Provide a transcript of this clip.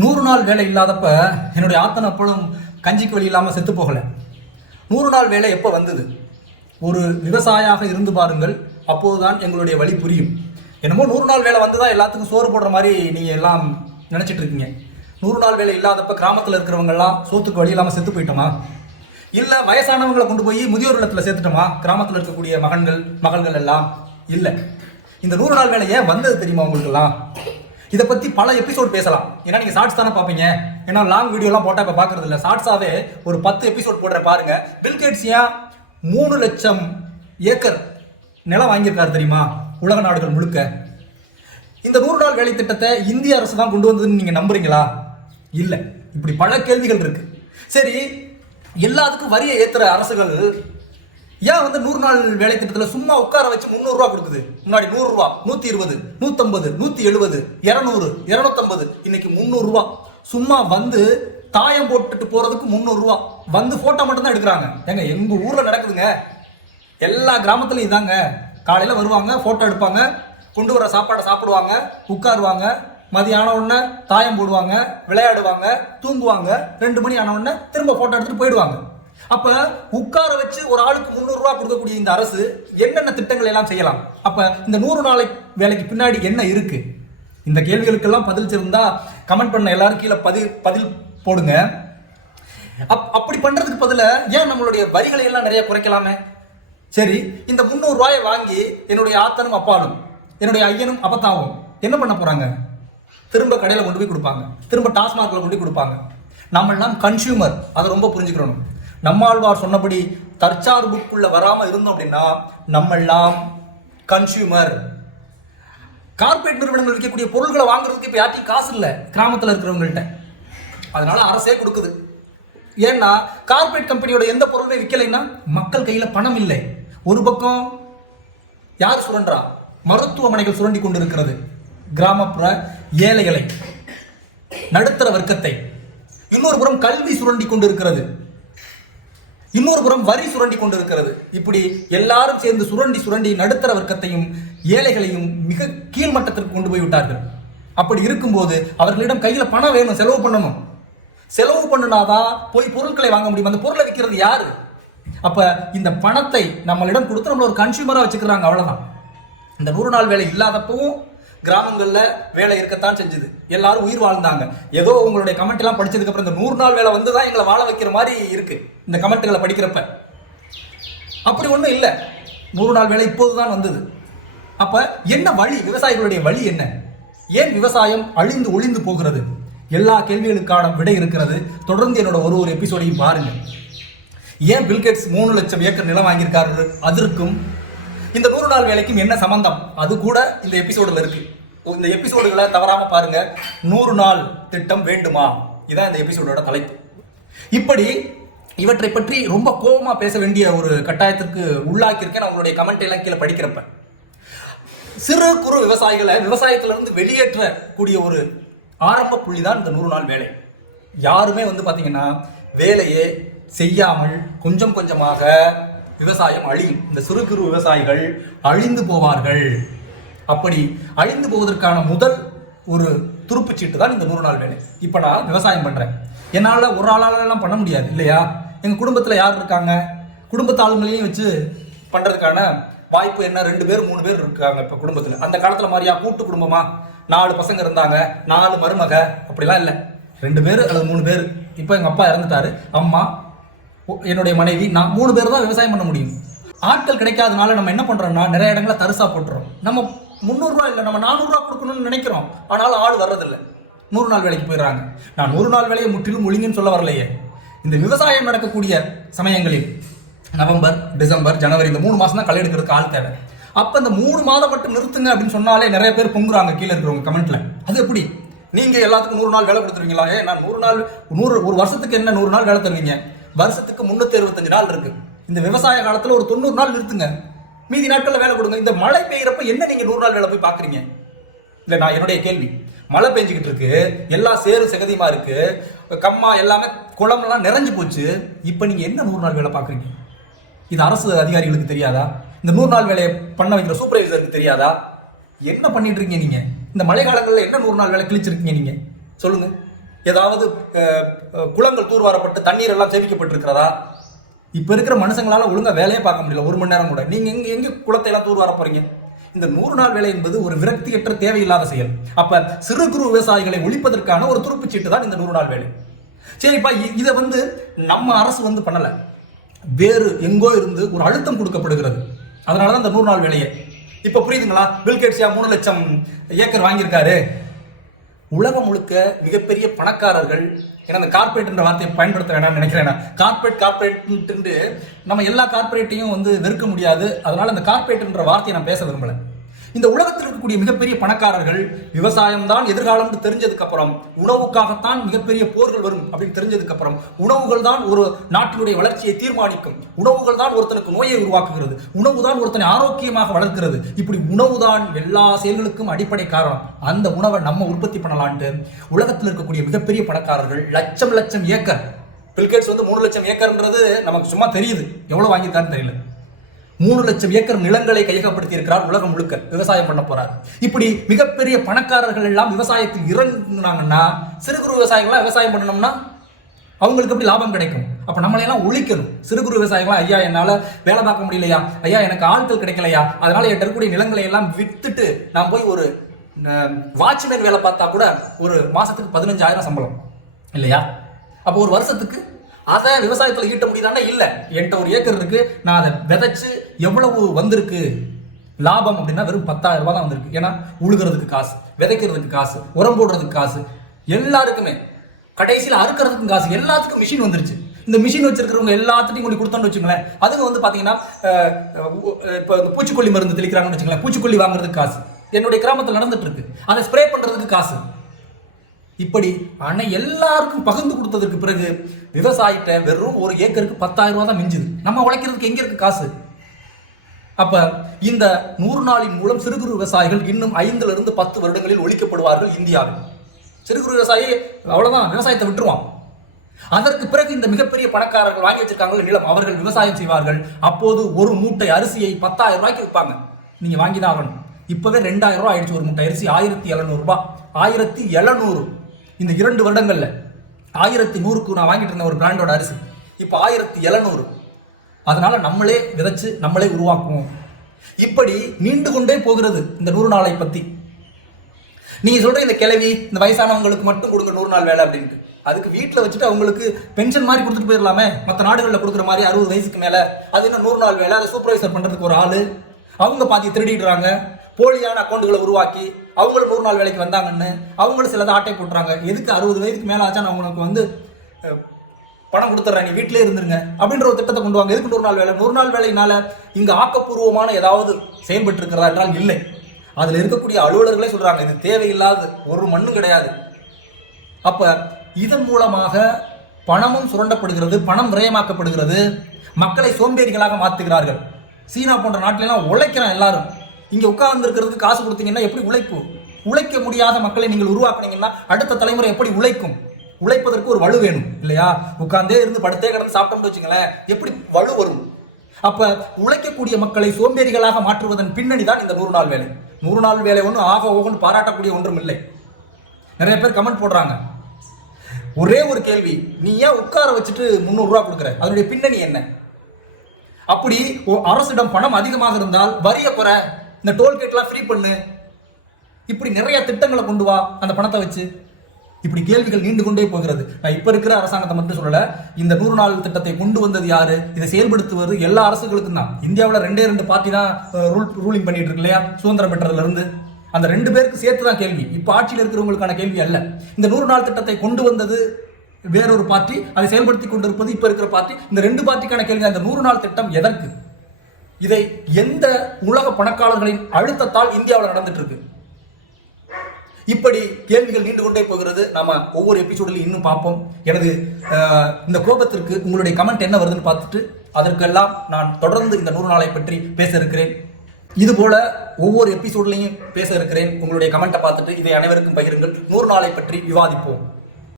நூறு நாள் வேலை இல்லாதப்ப என்னுடைய ஆத்தன் அப்பளும் கஞ்சிக்கு வழி இல்லாமல் செத்து போகலை. நூறு நாள் வேலை எப்போ வந்தது? ஒரு விவசாயியாக இருந்து பாருங்கள் அப்போதுதான் எங்களுடைய வழி புரியும். என்னமோ நூறு நாள் வேலை வந்து தான் எல்லாத்துக்கும் சோறு போடுற மாதிரி நீங்கள் எல்லாம் நினச்சிட்டு இருக்கீங்க. நூறு நாள் வேலை இல்லாதப்ப கிராமத்தில் இருக்கிறவங்கெல்லாம் சோத்துக்கு வழி இல்லாமல் செத்து போயிட்டோமா? இல்லை வயசானவங்களை கொண்டு போய் முதியோர் இல்லத்தில் சேர்த்துட்டோமா? கிராமத்தில் இருக்கக்கூடிய மகன்கள் மகள்கள் எல்லாம் இல்லை. இந்த நூறு நாள் வேலை ஏன் வந்தது தெரியுமா உங்களுக்கெல்லாம்? இதை பற்றி பல எபிசோட் பேசலாம். ஏன்னா நீங்கள் ஷார்ட்ஸ் தானே பார்ப்பீங்க. ஏன்னா லாங் வீடியோலாம் போட்டால் இப்போ பார்க்கறது இல்லை ஷார்ட்ஸாகவே ஒரு பத்து எபிசோட் போடுற பாருங்க. பில்கேட்ஸ் ஏன் மூணு லட்சம் ஏக்கர் நிலம் வாங்கியிருக்காரு தெரியுமா? உலக நாடுகள் முழுக்க. இந்த நூறு நாள் வேலை திட்டத்தை இந்திய அரசு தான் கொண்டு வந்ததுன்னு நீங்கள் நம்புறீங்களா? இல்லை. இப்படி பல கேள்விகள் இருக்கு. சரி எல்லாத்துக்கும் வரியை ஏற்றுற அரசுகள் ஏன் வந்து நூறு நாள் வேலை திட்டத்தில் சும்மா உட்கார வச்சு முந்நூறுரூவா கொடுக்குது? முன்னாடி நூறுரூவா நூற்றி இருபது நூற்றம்பது நூற்றி எழுபது இரநூறு இரநூத்தம்பது இன்னைக்கு முந்நூறுரூவா சும்மா வந்து தாயம் போட்டுட்டு போகிறதுக்கு முந்நூறுரூவா வந்து ஃபோட்டோ மட்டும்தான் எடுக்கிறாங்க. ஏங்க எங்கள் ஊரில் நடக்குதுங்க. எல்லா கிராமத்துலையும் இதாங்க. காலையில் வருவாங்க ஃபோட்டோ எடுப்பாங்க கொண்டு வர சாப்பாடை சாப்பிடுவாங்க உட்காருவாங்க. மதியான உடனே தாயம் போடுவாங்க விளையாடுவாங்க தூங்குவாங்க. ரெண்டு மணி ஆன உடனே திரும்ப ஃபோட்டோ எடுத்துகிட்டு போயிடுவாங்க. அப்ப உட்கார வச்சு ஒரு ஆளுக்கு முந்நூறு ரூபா கொடுக்கக்கூடிய இந்த அரசு என்னென்ன திட்டங்கள் எல்லாம் செய்யலாம்? அப்ப இந்த நூறு நாளை வேலைக்கு பின்னாடி என்ன இருக்கு? இந்த கேள்விகளுக்கெல்லாம் பதில் இருந்தா கமெண்ட் பண்ண எல்லாரும் கீழே பதில் பதில் போடுங்க. அப் அப்படி பண்றதுக்கு பதில ஏன் நம்மளுடைய வரிகளை எல்லாம் நிறைய குறைக்கலாமே? சரி இந்த முந்நூறு ரூபாயை வாங்கி என்னுடைய ஆத்தனும் அப்பாலும் என்னுடைய ஐயனும் அப்பத்தாவும் என்ன பண்ண போறாங்க? திரும்ப கடையில் கொண்டு போய் கொடுப்பாங்க. திரும்ப டாஸ்மார்க்கில் கொண்டு போய் கொடுப்பாங்க. நம்மளாம் கன்சியூமர் அதை ரொம்ப புரிஞ்சுக்கணும். நம்மாழ்வார் சொன்னபடி தற்சார்புக்குள்ள வராமல் இருந்தோம் அப்படின்னா நம்மெல்லாம் கன்சியூமர் கார்ப்பரேட் நிறுவனங்கள் விற்கக்கூடிய பொருட்களை வாங்குறதுக்கு இப்போ யார்ட்டையும் காசு இல்லை. கிராமத்தில் இருக்கிறவங்கள்ட்ட. அதனால அரசே கொடுக்குது. ஏன்னா கார்ப்பரேட் கம்பெனியோட எந்த பொருளுமே விற்கலைன்னா மக்கள் கையில் பணம் இல்லை. ஒரு பக்கம் யார் சுரண்டா? மருத்துவமனைகள் சுரண்டி கொண்டிருக்கிறது. கிராமப்புற ஏழைகளை. நடுத்தர வர்க்கத்தை. இன்னொரு புறம் கல்வி சுரண்டி கொண்டிருக்கிறது. இன்னொரு புறம் வரி சுரண்டி கொண்டிருக்கிறது. இப்படி எல்லாரும் சேர்ந்து சுரண்டி சுரண்டி நடுத்தர வர்க்கத்தையும் ஏழைகளையும் மிக கீழ்மட்டத்திற்கு கொண்டு போய் விட்டார்கள். அப்படி இருக்கும்போது அவர்களிடம் கையில் பணம் வேணும் செலவு பண்ணணும். செலவு பண்ணுனாதான் போய் பொருட்களை வாங்க முடியும். அந்த பொருளை விற்கிறது யாரு? அப்ப இந்த பணத்தை நம்மளிடம் கொடுத்து நம்மள ஒரு கன்சியூமரா வச்சுக்கிறாங்க அவ்வளவுதான். இந்த நூறு நாள் வேலை இல்லாதப்பவும் கிராமங்களில் வேலை இருக்கத்தான் செஞ்சுது. எல்லாரும் உயிர் வாழ்ந்தாங்க. ஏதோ உங்களுடைய கமெண்ட் எல்லாம் படிச்சதுக்கு அப்புறம் இந்த நூறு நாள் வேலை வந்து தான் எங்களை வாழ வைக்கிற மாதிரி இருக்கு. இந்த கமெண்ட்களை படிக்கிறப்ப. அப்படி ஒன்றும் இல்லை. நூறு நாள் வேலை இப்போதுதான் வந்தது. அப்போ என்ன வழி? விவசாயிகளுடைய வழி என்ன? ஏன் விவசாயம் அழிந்து ஒளிந்து போகிறது? எல்லா கேள்விகளுக்கான விடை இருக்கிறது. தொடர்ந்து என்னோட ஒரு ஒரு எபிசோடையும் பாருங்கள் ஏன் பில்கேட்ஸ் மூணு லட்சம் ஏக்கர் நிலம் வாங்கியிருக்காரு? அதற்கும் இந்த நூறு நாள் வேலைக்கும் என்ன சம்பந்தம்? அது கூட இந்த எபிசோடுல இருக்கு. இந்த எபிசோடுகளை தவறாம பாருங்க. நூறு நாள் திட்டம் வேண்டுமா? இதான் இந்த எபிசோடோட தலைப்பு. இப்படி இவற்றை பற்றி ரொம்ப கோபமா பேச வேண்டிய ஒரு கட்டாயத்திற்கு உள்ளாக்கியிருக்கேன். நான் உங்களுடைய கமெண்ட் எல்லாம் கீழே படிக்கிறப்ப. சிறு குறு விவசாயிகளை விவசாயத்திலிருந்து வெளியேற்றக்கூடிய ஒரு ஆரம்ப புள்ளி தான் இந்த நூறு நாள் வேலை. யாருமே வந்து பார்த்தீங்கன்னா வேலையே செய்யாமல் கொஞ்சம் கொஞ்சமாக விவசாயம் அழியும். இந்த சிறு குறு விவசாயிகள் அழிந்து போவார்கள். அப்படி அழிந்து போவதற்கான முதல் ஒரு துருப்புச்சீட்டு தான் இந்த நூறு நாள் வேலை. இப்போ நான் விவசாயம் பண்ணுறேன் என்னால் ஒரு ஆளாலெல்லாம் பண்ண முடியாது இல்லையா? எங்கள் குடும்பத்தில் யார் இருக்காங்க? குடும்பத்து ஆளுங்களையும் வச்சு பண்ணுறதுக்கான வாய்ப்பு என்ன? ரெண்டு பேர் மூணு பேர் இருக்காங்க இப்போ குடும்பத்தில். அந்த காலத்தில் மாதிரியா கூட்டு குடும்பமா? நாலு பசங்க இருந்தாங்க நாலு மருமக அப்படிலாம் இல்லை. ரெண்டு பேர் அல்லது மூணு பேர். இப்போ எங்கள் அப்பா இறந்துட்டாரு. அம்மா என்னுடைய மனைவி நான் மூணு பேர் தான் விவசாயம் பண்ண முடியும். ஆட்கள் கிடைக்காதனால நம்ம என்ன பண்றோம்னா நிறைய இடங்களில் தரிசா போட்டுறோம். நம்ம முந்நூறுரூவா இல்லை நம்ம நானூறுரூவா கொடுக்கணும்னு நினைக்கிறோம். ஆனாலும் ஆள் வர்றதில்லை. நூறு நாள் வேலைக்கு போயிடுறாங்க. நான் நூறு நாள் வேலையை முற்றிலும் ஒழுங்குன்னு சொல்ல வரலையே. இந்த விவசாயம் நடக்கக்கூடிய சமயங்களில் நவம்பர் டிசம்பர் ஜனவரி இந்த மூணு மாதம் தான் களை எடுக்கிறதுக்கு ஆள் தேவை. அப்போ இந்த மூணு மாதம் மட்டும் நிறுத்துங்க அப்படின்னு சொன்னாலே நிறைய பேர் பொங்குறாங்க கீழே இருக்கிறவங்க கமெண்ட்டில் அது எப்படி? நீங்கள் எல்லாத்துக்கும் நூறு நாள் வேலை கொடுத்துருவீங்களா? ஏ நான் நூறு நாள் நூறு ஒரு வருஷத்துக்கு என்ன நூறு நாள் வேலை தருவீங்க? வருஷத்துக்கு முந்நூற்றி அறுபத்தஞ்சு நாள் இருக்கு. இந்த விவசாய காலத்துல ஒரு தொண்ணூறு நாள் நிறுத்துங்க. மீதி நாட்கள்ல வேலை கொடுங்க. இந்த மழை பெய்யறப்ப என்ன நீங்க நூறு நாள் வேலை போய் பாக்குறீங்க இல்லை நான் என்னுடைய கேள்வி. மழை பெஞ்சுக்கிட்டு இருக்கு. எல்லா சேரும் செகதியுமா இருக்கு. கம்மா எல்லாமே குளம்லாம் நிறைஞ்சு போச்சு. இப்போ நீங்க என்ன நூறு நாள் வேலை பாக்குறீங்க இது அரசு அதிகாரிகளுக்கு தெரியாதா? இந்த நூறு நாள் வேலையை பண்ண வைக்கிற சூப்பர்வைசருக்கு தெரியாதா? என்ன பண்ணிட்டு இருக்கீங்க நீங்க? இந்த மழை காலங்களில் என்ன நூறு நாள் வேலை கிழிச்சிருக்கீங்க நீங்க? சொல்லுங்க. ஏதாவது குளங்கள் தூர்வாரப்பட்டு தண்ணீர் எல்லாம் சேமிக்கப்பட்டிருக்கிறதா? இப்போ இருக்கிற மனுஷங்களால ஒழுங்காக வேலையே பார்க்க முடியல ஒரு மணி நேரம் கூட. நீங்கள் எங்கே எங்கே குளத்தை எல்லாம் தூர்வார போகிறீங்க இந்த நூறு நாள் வேலை என்பது ஒரு விரக்தியற்ற தேவையில்லாத செயல். அப்போ சிறு குறு விவசாயிகளை ஒழிப்பதற்கான ஒரு துருப்புச்சீட்டு தான் இந்த நூறு நாள் வேலை. சரிப்பா இதை வந்து நம்ம அரசு வந்து பண்ணலை. வேறு எங்கோ இருந்து ஒரு அழுத்தம் கொடுக்கப்படுகிறது. அதனால தான் இந்த நூறு நாள் வேலையை. இப்போ புரியுதுங்களா? பில்கேட்ஸியா மூணு லட்சம் ஏக்கர் வாங்கியிருக்காரு. உலகம் முழுக்க மிகப்பெரிய பணக்காரர்கள் ஏன்னா அந்த கார்ப்பரேட்ன்ற வார்த்தையை பயன்படுத்த வேணாம்னு நினைக்கிறேன் கார்பரேட் கார்ப்பரேட் நம்ம எல்லா கார்ப்பரேட்டையும் வந்து வெறுக்க முடியாது. அதனால அந்த கார்ப்பரேட்ன்ற வார்த்தையை நான் பேச விரும்பலை. இந்த உலகத்தில் இருக்கக்கூடிய மிகப்பெரிய பணக்காரர்கள் விவசாயம் தான் எதிர்காலம்னு தெரிஞ்சதுக்கு அப்புறம் உணவுக்காகத்தான் மிகப்பெரிய போர்கள் வரும் அப்படின்னு தெரிஞ்சதுக்கு அப்புறம் உணவுகள் தான் ஒரு நாட்டினுடைய வளர்ச்சியை தீர்மானிக்கும். உணவுகள் தான் ஒருத்தனுக்கு நோயை உருவாக்குகிறது. உணவு தான் ஒருத்தனை ஆரோக்கியமாக வளர்க்கிறது. இப்படி உணவு தான் எல்லா செயல்களுக்கும் அடிப்படை காரணம். அந்த உணவை நம்ம உற்பத்தி பண்ணலான்ட்டு உலகத்தில் இருக்கக்கூடிய மிகப்பெரிய பணக்காரர்கள் லட்சம் லட்சம் ஏக்கர். பில்கேட்ஸ் வந்து மூணு லட்சம் ஏக்கர்ன்றது நமக்கு சும்மா தெரியுது. எவ்வளவு வாங்கியிருக்காருன்னு தெரியல. மூணு லட்சம் ஏக்கர் நிலங்களை கையகப்படுத்தி இருக்கிறார் உலகம் முழுக்க விவசாயம் பண்ண போறார். இப்படி மிகப்பெரிய பணக்காரர்கள் எல்லாம் விவசாயத்தில் இறங்குனாங்கன்னா சிறு குறு விவசாயிகள்லாம் விவசாயம் பண்ணணும்னா அவங்களுக்கு எப்படி லாபம் கிடைக்கும்? அப்ப நம்மளையெல்லாம் ஒழிக்கணும். சிறு குறு விவசாயிகளாம் ஐயா என்னால வேலை பார்க்க முடியலையா? ஐயா எனக்கு ஆட்கள் கிடைக்கலையா? அதனால என்கிட்ட இருக்கக்கூடிய நிலங்களை எல்லாம் வித்துட்டு நான் போய் ஒரு வாட்ச்மேன் வேலை பார்த்தா கூட ஒரு மாசத்துக்கு பதினஞ்சாயிரம் சம்பளம். இல்லையா? அப்போ ஒரு வருஷத்துக்கு அதை விவசாயத்தில் ஈட்ட முடியுதானா இல்லை. என்கிட்ட ஒரு ஏக்கர் இருக்கு. நான் அதை விதைச்சு எவ்வளவு வந்திருக்கு? லாபம் அப்படின்னா வெறும் பத்தாயிரம் ரூபாய் தான் வந்திருக்கு. ஏன்னா உழுகிறதுக்கு காசு விதைக்கிறதுக்கு காசு உரம் போடுறதுக்கு காசு எல்லாருக்குமே. கடைசியில் அறுக்கிறதுக்கும் காசு எல்லாத்துக்கும் மிஷின் வந்துருச்சு. இந்த மிஷின் வச்சிருக்கிறவங்க எல்லாத்துட்டையும் கொண்டு கொடுத்தோன்னு வச்சுங்களேன் அதுங்க வந்து பார்த்தீங்கன்னா இப்போ இந்த பூச்சிக்கொல்லி மருந்து தெளிக்கிறாங்கன்னு வச்சுங்களேன் பூச்சிக்கொல்லி வாங்குறதுக்கு காசு. என்னுடைய கிராமத்தில் நடந்துட்டு இருக்கு. அதை ஸ்ப்ரே பண்ணுறதுக்கு காசு. இப்படி ஆனா எல்லாருக்கும் பகிர்ந்து கொடுத்ததுக்கு பிறகு விவசாயிட்ட வெறும் ஒரு ஏக்கருக்கு பத்தாயிரம் ரூபா தான் மிஞ்சுது. நம்ம உழைக்கிறதுக்கு எங்கே இருக்கு காசு? அப்போ இந்த நூறு நாளின் மூலம் சிறு குறு விவசாயிகள் இன்னும் ஐந்துலேருந்து பத்து வருடங்களில் ஒழிக்கப்படுவார்கள் இந்தியாவில். சிறு குறு விவசாயி அவ்வளோதான் விவசாயத்தை விட்டுருவான். அதற்கு பிறகு இந்த மிகப்பெரிய பணக்காரர்கள் வாங்கி வச்சிருக்காங்க நிலம் அவர்கள் விவசாயம் செய்வார்கள். அப்போது ஒரு மூட்டை அரிசியை பத்தாயிரம் ரூபாய்க்கு விற்பாங்க. நீங்கள் வாங்கி தான் ஆகணும். இப்போவே ரெண்டாயிரம் ரூபா ஆயிடுச்சு ஒரு மூட்டை அரிசி ஆயிரத்தி எழுநூறுபா ஆயிரத்தி எழுநூறு. இந்த இரண்டு வருடங்களில் ஆயிரத்தி நூறுக்கு நான் வாங்கிட்டு இருந்த ஒரு பிராண்டோட அரிசி. இப்போ ஆயிரத்தி எழுநூறு. அதனால நம்மளே விதைச்சு நம்மளே உருவாக்குவோம். இப்படி நீண்டு கொண்டே போகிறது இந்த நூறு நாளை பற்றி நீங்கள் சொல்கிற இந்த கிளவி இந்த வயசானவங்களுக்கு மட்டும் கொடுங்க நூறு நாள் வேலை அப்படின்ட்டு. அதுக்கு வீட்டில் வச்சுட்டு அவங்களுக்கு பென்ஷன் மாதிரி கொடுத்துட்டு போயிடலாமே மற்ற நாடுகளில் கொடுக்குற மாதிரி அறுபது வயசுக்கு மேலே. அது இன்னும் நூறு நாள் வேலை? அதை சூப்பர்வைசர் பண்ணுறதுக்கு ஒரு ஆள். அவங்க பாதி திருடிடுறாங்க. போலியான அக்கௌண்ட்டுகளை உருவாக்கி அவங்களும் நூறு நாள் வேலைக்கு வந்தாங்கன்னு அவங்களும் சிலதை ஆட்டை போட்டுறாங்க. எதுக்கு அறுபது வயதுக்கு மேலே ஆச்சான்னு அவங்களுக்கு வந்து பணம் கொடுத்துட்றேன் நீ வீட்டிலே இருந்துருங்க அப்படின்ற ஒரு திட்டத்தை கொண்டு வாங்க. எதுக்கு நூறு நாள் வேலை? நூறு நாள் வேலையினால இங்கே ஆக்கப்பூர்வமான ஏதாவது செயல்பட்டு இருக்கிறதா என்றால் இல்லை. அதில் இருக்கக்கூடிய அலுவலர்களே சொல்கிறாங்க இது தேவையில்லாத ஒரு மண்ணும் கிடையாது. அப்போ இதன் மூலமாக பணமும் சுரண்டப்படுகிறது பணம் விரயமாக்கப்படுகிறது. மக்களை சோம்பேறிகளாக மாத்துகிறார்கள். சீனா போன்ற நாட்டிலெல்லாம் உழைக்கிறான் எல்லாரும். இங்கே உட்கார்ந்துருக்கிறதுக்கு காசு கொடுத்தீங்கன்னா எப்படி உழைப்பு? உழைக்க முடியாத மக்களை நீங்கள் உருவாக்குனீங்கன்னா அடுத்த தலைமுறை எப்படி உழைக்கும்? உழைப்பதற்கு ஒரு வலு வேணும் இல்லையா? உட்கார்ந்தே இருந்து படுத்தே கிடந்து சாப்பிட்டோம்னு வச்சுங்களேன் எப்படி வலு வரும்? அப்ப உழைக்கக்கூடிய மக்களை சோம்பேறிகளாக மாற்றுவதன் பின்னணி தான் இந்த நூறு நாள் வேலை. நூறு நாள் வேலை ஒன்றும் ஆக ஓகன்னு பாராட்டக்கூடிய ஒன்றும் இல்லை. நிறைய பேர் கமெண்ட் போடுறாங்க. ஒரே ஒரு கேள்வி நீ ஏன் உட்கார வச்சுட்டு முந்நூறுரூவா கொடுக்குற? அதனுடைய பின்னணி என்ன? அப்படி அரசிடம் பணம் அதிகமாக இருந்தால் வரிய குறை இந்த டோல்கேட்லாம் ஃப்ரீ பண்ணு. இப்படி நிறைய திட்டங்களை கொண்டு வா அந்த பணத்தை வச்சு. இப்படி கேள்விகள் நீண்டு கொண்டே போகிறது. நான் இப்ப இருக்கிற அரசாங்கத்தை மட்டும் சொல்லல இந்த நூறு நாள் திட்டத்தை கொண்டு வந்தது யாரு? இதை செயல்படுத்துவது எல்லா அரசுகளுக்கும் தான். இந்தியாவில் ரெண்டே ரெண்டு பார்ட்டி தான் ரூல் ரூலிங் பண்ணிட்டு இருக்கு இல்லையா? சுதந்திரம் பெற்றதுல இருந்து. அந்த ரெண்டு பேருக்கு சேர்த்து தான் கேள்வி. இப்போ ஆட்சியில் இருக்கிறவங்களுக்கான கேள்வி அல்ல. இந்த நூறு நாள் திட்டத்தை கொண்டு வந்தது வேறொரு பார்ட்டி அதை செயல்படுத்தி கொண்டிருப்பது இப்போ இருக்கிற பார்ட்டி இந்த ரெண்டு பார்ட்டிக்கான கேள்வி அந்த நூறு நாள் திட்டம் எதற்கு? இதை எந்த உலக பணக்காரர்களின் அழுத்தத்தால் இந்தியாவில் நடந்துட்டு இருக்கு இப்படி கேள்விகள் நீண்டு கொண்டே போகிறது. நாம ஒவ்வொரு எபிசோடிலும் இன்னும் பார்ப்போம். எனது இந்த கோபத்திற்கு உங்களுடைய கமெண்ட் என்ன வருதுன்னு பார்த்துட்டு அதற்கெல்லாம் நான் தொடர்ந்து இந்த நூறு நாளை பற்றி பேச இருக்கிறேன். இது போல ஒவ்வொரு எபிசோட்லையும் பேச இருக்கிறேன். உங்களுடைய கமெண்ட்டை பார்த்துட்டு இதை அனைவருக்கும் பகிருங்கள். நூறு நாளை பற்றி விவாதிப்போம்.